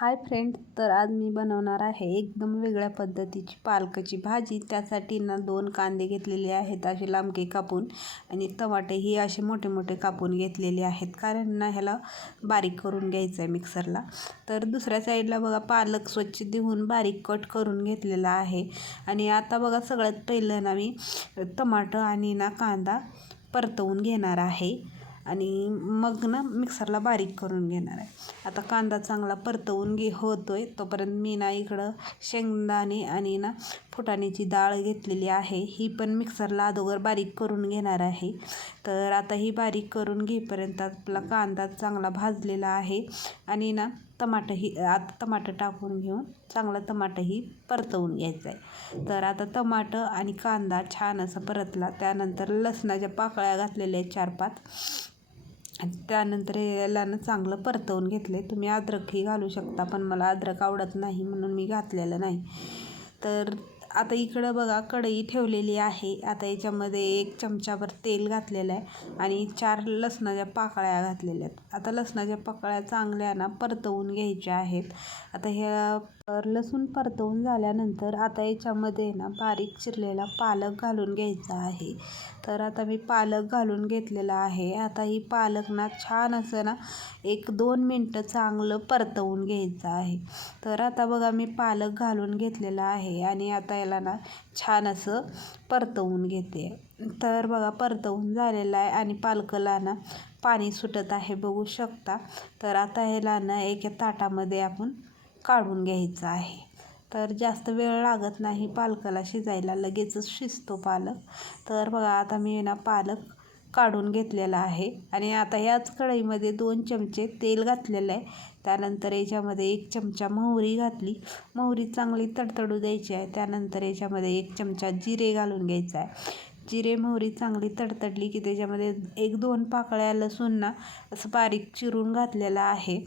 Hi friend तर आज मी बनवणार आहे एकदम वेगळ्या पद्धतीची पालकाची भाजी. त्यासाठी ना दोन कांदे घेतलेले आहेत असे लांबके कापून. आणि टमाटे ही असे मोठे मोठे कापून घेतलेले आहेत कारण ना ह्याला बारीक करून घ्यायचं आहे मिक्सरला. तर दुसऱ्या साईडला बघा पालक स्वच्छ देऊन बारीक कट करून घेतलेला आहे. आणि आता बघा सगळ्यात पहिलं ना मी टमाटर आणि ना कांदा परतवून घेणार आहे. आणि मग ना मिक्सरला बारीक करून घेणार आहे. आता कांदा चांगला परतवून घे होतो आहे तोपर्यंत मी ना इकडं शेंगदाणे आणि ना फुटाण्याची डाळ घेतलेली आहे. ही पण मिक्सरला अगोदर बारीक करून घेणार आहे. तर आता ही बारीक करून घेईपर्यंत आपला कांदा चांगला भाजलेला आहे. आणि ना टमाटंही आता टमाटर टाकून घेऊन चांगला टमाटंही परतवून घ्यायचं आहे. तर आता टमाटं आणि कांदा छान असं परतला. त्यानंतर लसणाच्या पाकळ्या घातलेल्या आहेत चार पाच त्यानंतर याला ना चांगलं परतवून घेतलं आहे तुम्ही अद्रकही घालू शकता पण मला अद्रक आवडत नाही म्हणून मी घातलेलं नाही. तर आता इकडं बघा कढई ठेवलेली आहे. आता याच्यामध्ये एक चमचाभर तेल घातलेलं आहे आणि चार लसणाच्या पाकळ्या घातलेल्या आहेत. आता लसणाच्या पाकळ्या चांगल्या ना परतवून घ्यायच्या आहेत. आता ह्या लसूण परतवून झाल्यानंतर आता याच्यामध्ये ना बारीक चिरलेला पालक घालून घ्यायचा आहे. तर आता मी पालक घालून घेतलेला आहे. आता ही पालक ना छान असं ना एक दोन मिनटं चांगलं परतवून घ्यायचं आहे. तर आता बघा मी पालक घालून घेतलेला आहे आणि आता याला ना छान असं परतवून घेते. तर बघा परतवून झालेलं आहे आणि पालकला ना पाणी सुटत आहे बघू शकता. तर आता ह्याला ना एका ताटामध्ये आपण काढून घ्यायचं आहे. तर जास्त वेळ लागत नाही पालकाला शिजायला लगेचच शिजतो पालक. तर बघा आता मी ना पालक काढून घेतलेला आहे. आणि आता याच कढईमध्ये दोन चमचे तेल घातलेलं आहे. त्यानंतर याच्यामध्ये एक चमचा मोहरी घातली. मोहरी चांगली तडतडू द्यायची आहे. त्यानंतर याच्यामध्ये एक चमचा जिरे घालून घ्यायचा आहे. जिरे मोहरी चांगली तडतडली की त्याच्यामध्ये एक दोन पाकळ्या लसूण ना असं बारीक चिरून घातलेलं आहे.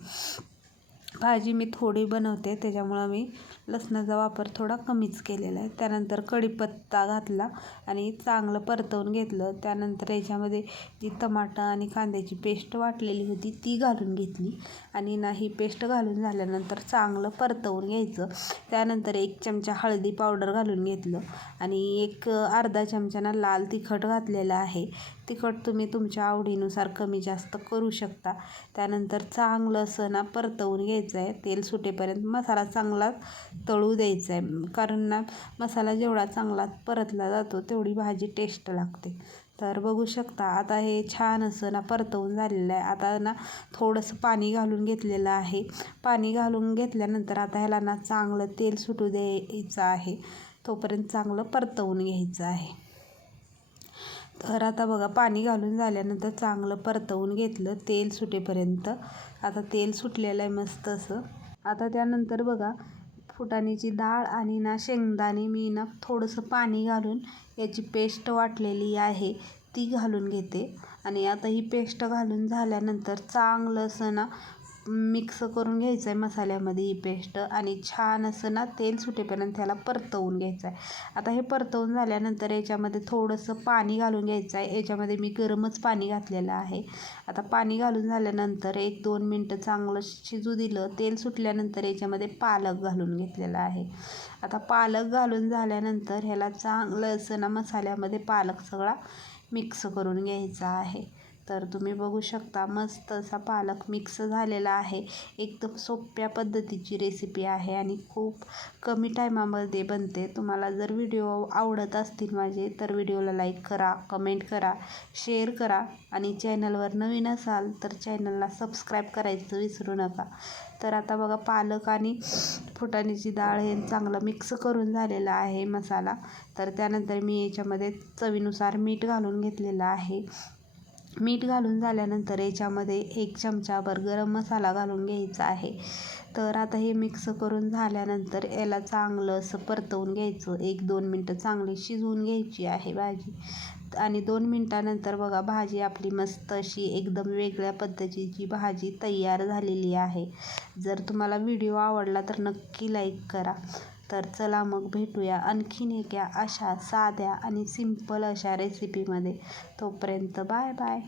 भाजी मी थोडी बनवते त्याच्यामुळं मी लसणाचा वापर थोडा कमीच केलेला आहे. त्यानंतर कढीपत्ता घातला आणि चांगलं परतवून घेतलं. त्यानंतर याच्यामध्ये जी टमाटा आणि कांद्याची पेस्ट वाटलेली होती ती घालून घेतली. आणि ना ही पेस्ट घालून झाल्यानंतर चांगलं परतवून घ्यायचं. त्यानंतर एक चमचा हळदी पावडर घालून घेतलं. आणि एक अर्धा चमच्यानं लाल तिखट घातलेलं आहे. तिखट तुम्ही तुमच्या आवडीनुसार कमी जास्त करू शकता. त्यानंतर चांगलं असं ना परतवून घ्यायचं. घ्यायचं आहे. तेल सुटेपर्यंत मसाला चांगला तळू द्यायचा आहे. कारण ना मसाला जेवढा चांगला परतला जातो तेवढी भाजी टेस्ट लागते. तर बघू शकता आता हे छान असं ना परतवून झालेलं आहे. आता ना थोडंसं पाणी घालून घेतलेलं आहे. पाणी घालून घेतल्यानंतर आता ह्याला ना चांगलं तेल सुटू द्यायचं आहे. तोपर्यंत चांगलं परतवून घ्यायचं आहे. तर आता बघा पाणी घालून झाल्यानंतर चांगलं परतवून घेतलं तेल सुटेपर्यंत. आता तेल सुटलेलं आहे मस्त असं. आता त्यानंतर बघा फुटाण्याची डाळ आणि ना शेंगदाणे मी ना थोडंसं पाणी घालून याची पेस्ट वाटलेली आहे ती घालून घेते. आणि आता ही पेस्ट घालून झाल्यानंतर चांगलं असं ना मिक्स करून घ्यायचं आहे मसाल्यामध्ये ही पेस्ट आणि छान असं ना तेल सुटेपर्यंत त्याला परतवून घ्यायचं आहे आता हे परतवून झाल्यानंतर याच्यामध्ये थोडंसं पाणी घालून घ्यायचं आहे याच्यामध्ये मी गरमच पाणी घातलेलं आहे. आता पाणी घालून झाल्यानंतर एक दोन मिनटं चांगलं शिजू दिलं तेल सुटल्यानंतर याच्यामध्ये पालक घालून घेतलेला आहे. आता पालक घालून झाल्यानंतर ह्याला चांगलं असं ना मसाल्यामध्ये पालक सगळा मिक्स करून घ्यायचा आहे. तर तुम्ही बघू शकता मस्त असा पालक मिक्स झालेला आहे. एकदम सोप्या पद्धतीची रेसिपी आहे आणि खूप कमी टायमामध्ये बनते. तुम्हाला जर व्हिडिओ आवडत असतील माझे तर व्हिडिओला लाईक करा कमेंट करा शेअर करा आणि चॅनलवर नवीन असाल तर चॅनलला सबस्क्राईब करायचं विसरू नका. तर आता बघा पालक आणि फुटाण्याची डाळ हे चांगलं मिक्स करून झालेलं आहे मसाला. तर त्यानंतर मी याच्यामध्ये चवीनुसार मीठ घालून घेतलेलं आहे. मीठ घालून झाल्यानंतर याच्यामध्ये एक चमचाभर गरम मसाला घालून घ्यायचा आहे. तर आता हे मिक्स करून झाल्यानंतर याला चांगलं असं परतवून घ्यायचं. एक दोन मिनटं चांगली शिजवून घ्यायची आहे भाजी. आणि दोन मिनटानंतर बघा भाजी आपली मस्त अशी एकदम वेगळ्या पद्धतीची भाजी तयार झालेली आहे. जर तुम्हाला व्हिडिओ आवडला तर नक्की लाईक करा. तर चला मग भेटूया आणखीन एका अशा साध्या आणि सिंपल अशा रेसिपीमध्ये तोपर्यंत बाय बाय